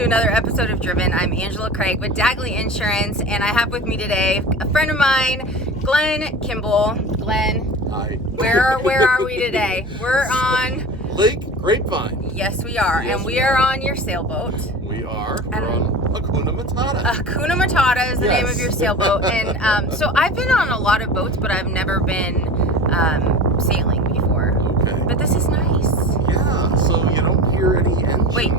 to another episode of Driven. I'm Angela Kreig with Dagley Insurance, and I have with me today a friend of mine, Glenn Kimball. Glenn, hi. Where are we today? We're on Lake Grapevine. Yes, we are, Yes, and we are on your sailboat. We are. We're on Hakuna Matata. Hakuna Matata is the name of your sailboat, and so I've been on a lot of boats, but I've never been sailing before. Okay. But this is nice. Yeah. So you don't hear any engine. Wait,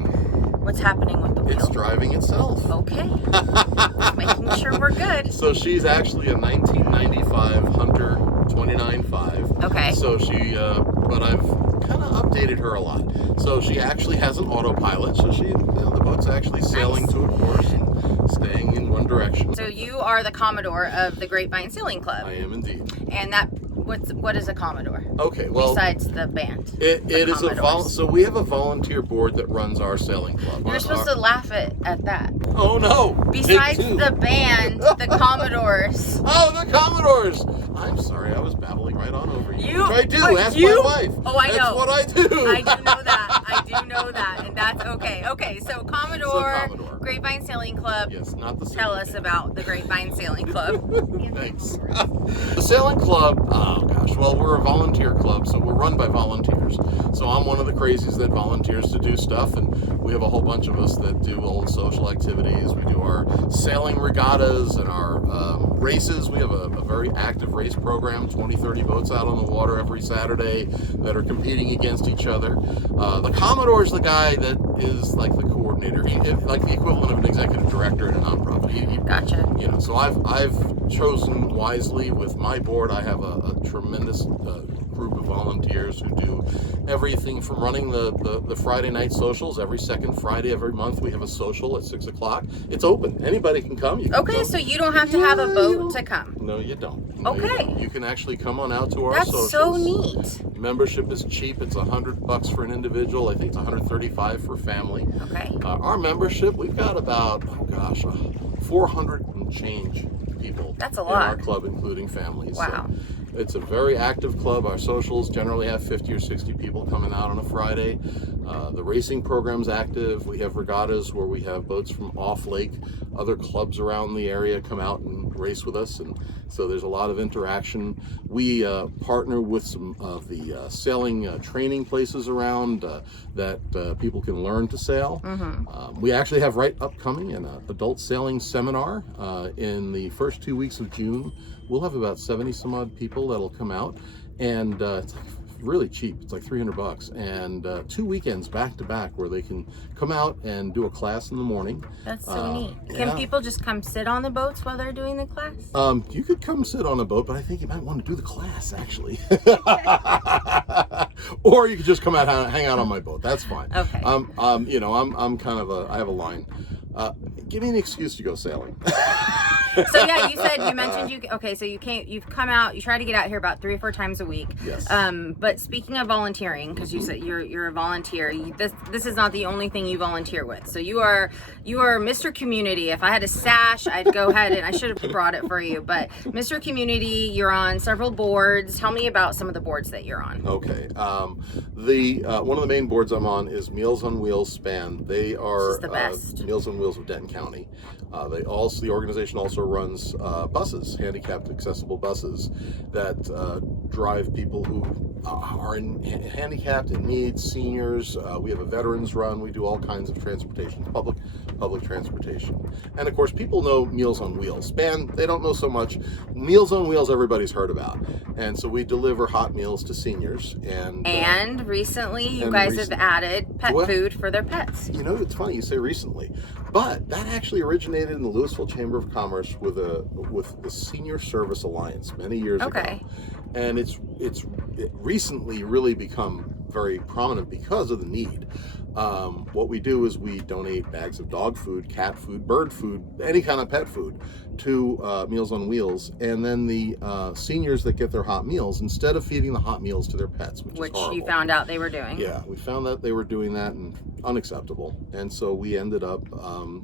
what's happening with the wheel? It's driving itself. Okay. Just making sure we're good. So she's actually a 1995 Hunter 29.5. Okay. So she, but I've kind of updated her a lot. So she actually has an autopilot. So she, the boat's actually sailing to a course and staying in one direction. So you are the Commodore of the Grapevine Sailing Club. I am indeed. And what is a Commodore? Okay, well, besides the band. It is so we have a volunteer board that runs our sailing club. You're supposed to laugh at that. Oh no! Besides the band, the Commodores. Oh, the Commodores! I'm sorry, I was babbling right on over you. Which I do. Ask my wife. Oh, I know. That's what I do. I do know that. I do know that, and that's okay. Okay, so Commodore. Grapevine Sailing Club. Yes, not the. Tell us about the Grapevine Sailing Club. Thanks. The sailing club. Oh gosh. Well, we're a volunteer club, so we're run by volunteers. So I'm one of the crazies that volunteers to do stuff, and we have a whole bunch of us that do old social activities. We do our sailing regattas and our races. We have a very active race program, 20-30 boats out on the water every Saturday that are competing against each other. The Commodore's the guy that is like the coordinator. He like the equivalent of an executive director in a nonprofit. Gotcha. So I've chosen wisely with my board. I have a tremendous group of volunteers who do everything from running the Friday night socials. Every second Friday every month we have a social at 6 o'clock. It's open. Anybody can come. Okay, so you don't have to have a boat to come. No, you don't. Okay. You can actually come on out to our socials. That's so neat. Membership is cheap. It's $100 for an individual. I think it's $135 for family. Okay. Our membership, we've got about 400 and change people. That's a lot. In our club, including families. Wow. So it's a very active club. Our socials generally have 50 or 60 people coming out on a Friday. The racing program's active. We have regattas where we have boats from off lake. Other clubs around the area come out and race with us, and so there's a lot of interaction. We partner with some of the sailing training places around that people can learn to sail. Mm-hmm. We actually have upcoming an adult sailing seminar in the first 2 weeks of June. We'll have about 70 some odd people that'll come out, and it's really cheap. It's like $300, and 2 weekends back to back where they can come out and do a class in the morning. That's so neat. Can people just come sit on the boats while they're doing the class? You could come sit on a boat, but I think you might want to do the class actually. Or you could just come out and hang out on my boat. That's fine. Okay. I'm kind of I have a line. Give me an excuse to go sailing. So yeah, you mentioned you've come out, you try to get out here about 3 or 4 times a week. Yes. But speaking of volunteering, because you said you're a volunteer, this is not the only thing you volunteer with. So you are Mr. Community. If I had a sash, I'd go ahead and I should have brought it for you. But Mr. Community, you're on several boards. Tell me about some of the boards that you're on. Okay. One of the main boards I'm on is Meals on Wheels Span. They are the best. Meals on Wheels of Denton County. The organization also runs buses, handicapped accessible buses that drive people who are handicapped and need, seniors. We have a veterans run. We do all kinds of transportation, public transportation. And of course, people know Meals on Wheels. Span, they don't know so much. Meals on Wheels, everybody's heard about. And so we deliver hot meals to seniors. And recently, you guys have added pet food for their pets. It's funny you say recently, but that actually originated in the Louisville Chamber of Commerce with the Senior Service Alliance many years ago. And it recently really become very prominent because of the need. What we do is we donate bags of dog food, cat food, bird food, any kind of pet food to Meals on Wheels, and then the seniors that get their hot meals, instead of feeding the hot meals to their pets, which is horrible. You found out they were doing. Yeah, we found that they were doing that, and unacceptable. And so we ended up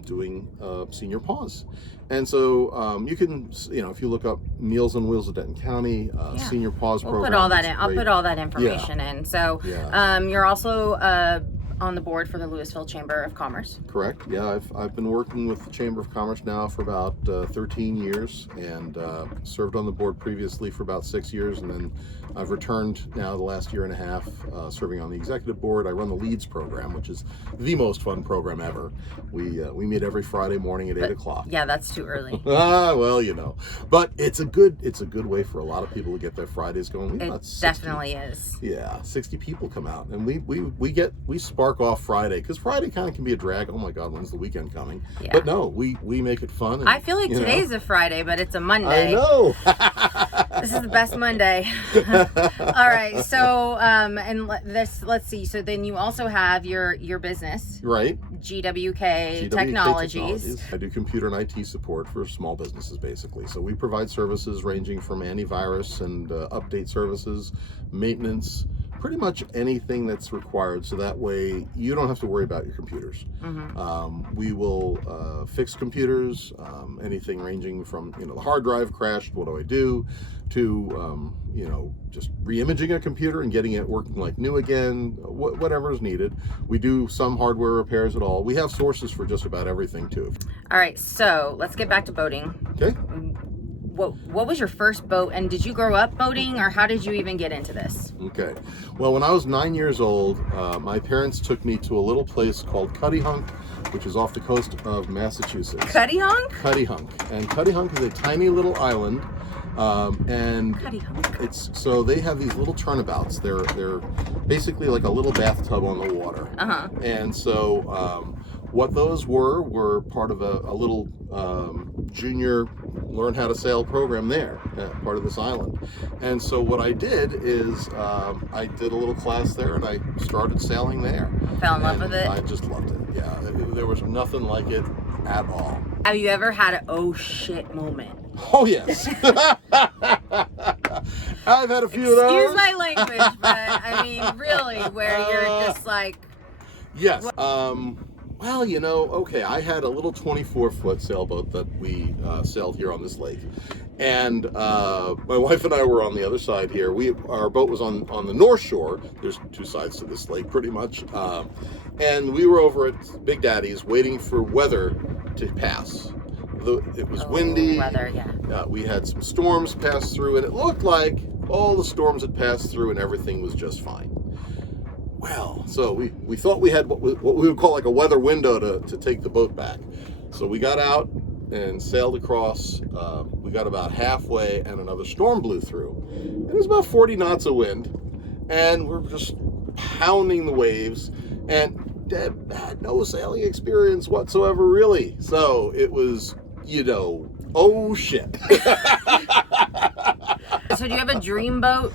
doing Senior Paws. And so you can, if you look up Meals on Wheels of Denton County, Senior Paws program. I'll put all that information in. So you're also on the board for the Louisville Chamber of Commerce. Correct. Yeah, I've been working with the Chamber of Commerce now for about 13 years, and served on the board previously for about 6 years, and then I've returned now the last year and a half, serving on the executive board. I run the Leads program, which is the most fun program ever. We meet every Friday morning at 8 o'clock. Yeah, that's too early. Well, but it's a good way for a lot of people to get their Fridays going. It definitely is. Yeah, 60 people come out, and we spark off Friday, because Friday kind of can be a drag. Oh my God, when's the weekend coming? Yeah. But no, we make it fun. And, I feel like today's a Friday, but it's a Monday. I know. This is the best Monday. All right, so let's see. So then you also have your business, right? GWK Technologies. I do computer and IT support for small businesses, basically. So we provide services ranging from antivirus and update services, maintenance, pretty much anything that's required, so that way you don't have to worry about your computers. We will fix computers, anything ranging from the hard drive crashed, what do I do, to just re-imaging a computer and getting it working like new again, whatever is needed. We do some hardware repairs at all. We have sources for just about everything too. All right, so let's get back to boating. Okay. What was your first boat, and did you grow up boating, or how did you even get into this? Okay, well, when I was 9 years old, my parents took me to a little place called Cuttyhunk, which is off the coast of Massachusetts. Cuttyhunk? Cuttyhunk, and Cuttyhunk is a tiny little island, and so they have these little turnabouts. They're basically like a little bathtub on the water. And so what those were part of a little junior learn how to sail program there, part of this island. And so what I did is I did a little class there, and I started sailing there. Fell in love with it? I just loved it. Yeah, there was nothing like it at all. Have you ever had an oh shit moment? Oh yes. I've had a few of those. Excuse my language, but I mean really, where you're just like, yes. Well, okay, I had a little 24-foot sailboat that we sailed here on this lake. And my wife and I were on the other side here. Our boat was on the north shore. There's two sides to this lake, pretty much. And we were over at Big Daddy's waiting for weather to pass. It was windy. Weather, yeah. We had some storms pass through, and it looked like all the storms had passed through and everything was just fine. Well, so we thought we had what we would call like a weather window to take the boat back. So we got out and sailed across. We got about halfway, and another storm blew through. It was about 40 knots of wind, and we're just pounding the waves, and Deb had no sailing experience whatsoever, really. So it was, oh shit. So do you have a dream boat?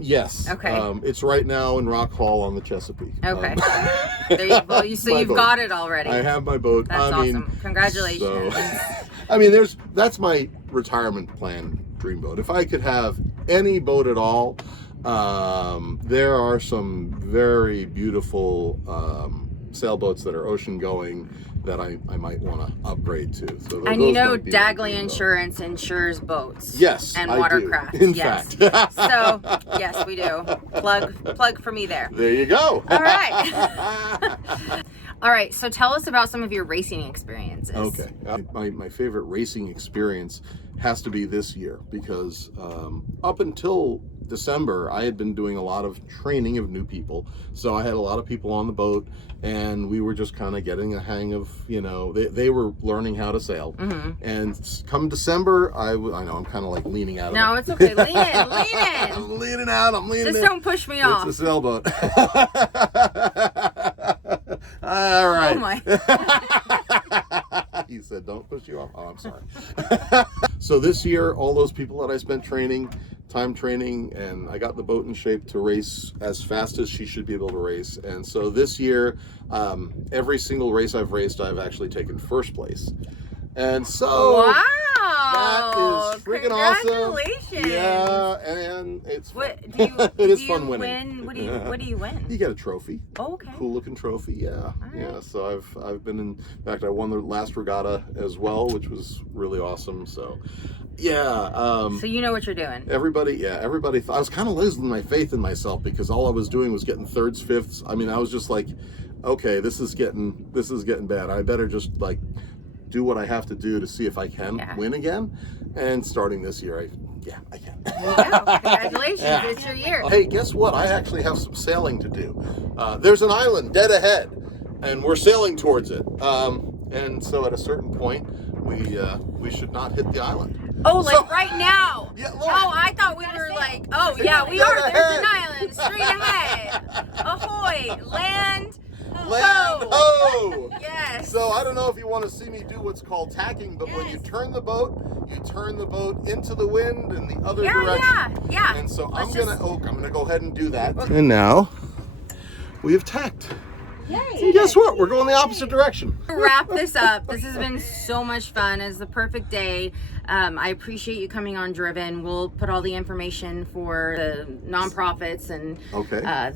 Yes. Okay. It's right now in Rock Hall on the Chesapeake. Okay. You've got it already. I have my boat. That's awesome. Congratulations. So, that's my retirement plan dream boat. If I could have any boat at all, there are some very beautiful sailboats that are ocean going that I might want to upgrade to. So and Dagley Insurance insures boats. Yes, and I watercraft. Do. In fact. So yes, we do. Plug for me there. There you go. All right. All right. So tell us about some of your racing experiences. Okay. My favorite racing experience has to be this year, because up until December, I had been doing a lot of training of new people. So I had a lot of people on the boat, and we were just kind of getting a hang of, they were learning how to sail. And come December, I know I'm kind of like leaning out. No, it's okay. Lean in. I'm leaning out. Just don't push me off. It's a sailboat. All right. Oh my. He said, don't push you off. Oh, I'm sorry. So this year, all those people that I spent time training, and I got the boat in shape to race as fast as she should be able to race. And so this year, every single race I've raced, I've actually taken first place. And so wow, that is freaking awesome. Congratulations. Yeah, and it's fun. It is fun winning. What do you win? You get a trophy. Oh, okay. Cool looking trophy. Yeah. All right. Yeah. So I've been in fact, I won the last regatta as well, which was really awesome. So Yeah. So you know what you're doing. Everybody I was kind of losing my faith in myself because all I was doing was getting thirds, fifths. I mean, I was just like, okay, this is getting bad. I better just like do what I have to do to see if I can win again. And starting this year, I can. There you go. Congratulations, it's your year. Hey, guess what? I actually have some sailing to do. There's an island dead ahead, and we're sailing towards it. And so at a certain point, we should not hit the island. Oh, like right now? Yeah, look. Oh, I thought we were like, oh yeah, we are. There's an island straight ahead. Ahoy, land. Ho! Yes. So I don't know if you want to see me do what's called tacking, but when you turn the boat into the wind in the other direction. Yeah. And so I'm gonna go ahead and do that. And now we have tacked. Yay. And guess what? We're going the opposite direction. To wrap this up, this has been so much fun. It's the perfect day. I appreciate you coming on Driven. We'll put all the information for the nonprofits and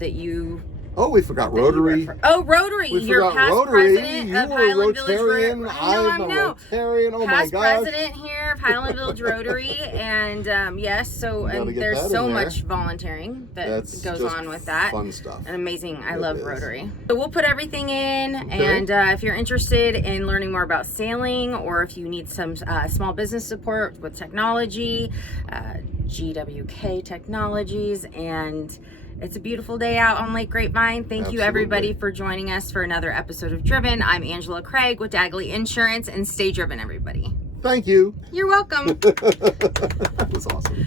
that you. Oh, we forgot Rotary. Rotary. You're past Rotary. president You of were Highland Rotarian. Village I'm a Rotarian. Oh past my gosh. president here of Highland Village Rotary, and yes, so and there's so much volunteering that goes on with that. Fun stuff. And amazing. I love Rotary. So we'll put everything in, and if you're interested in learning more about sailing, or if you need some small business support with technology, GWK Technologies, and it's a beautiful day out on Lake Grapevine. Thank you everybody for joining us for another episode of Driven. I'm Angela Kreig with Dagley Insurance, and stay driven, everybody. Thank you. You're welcome. That was awesome.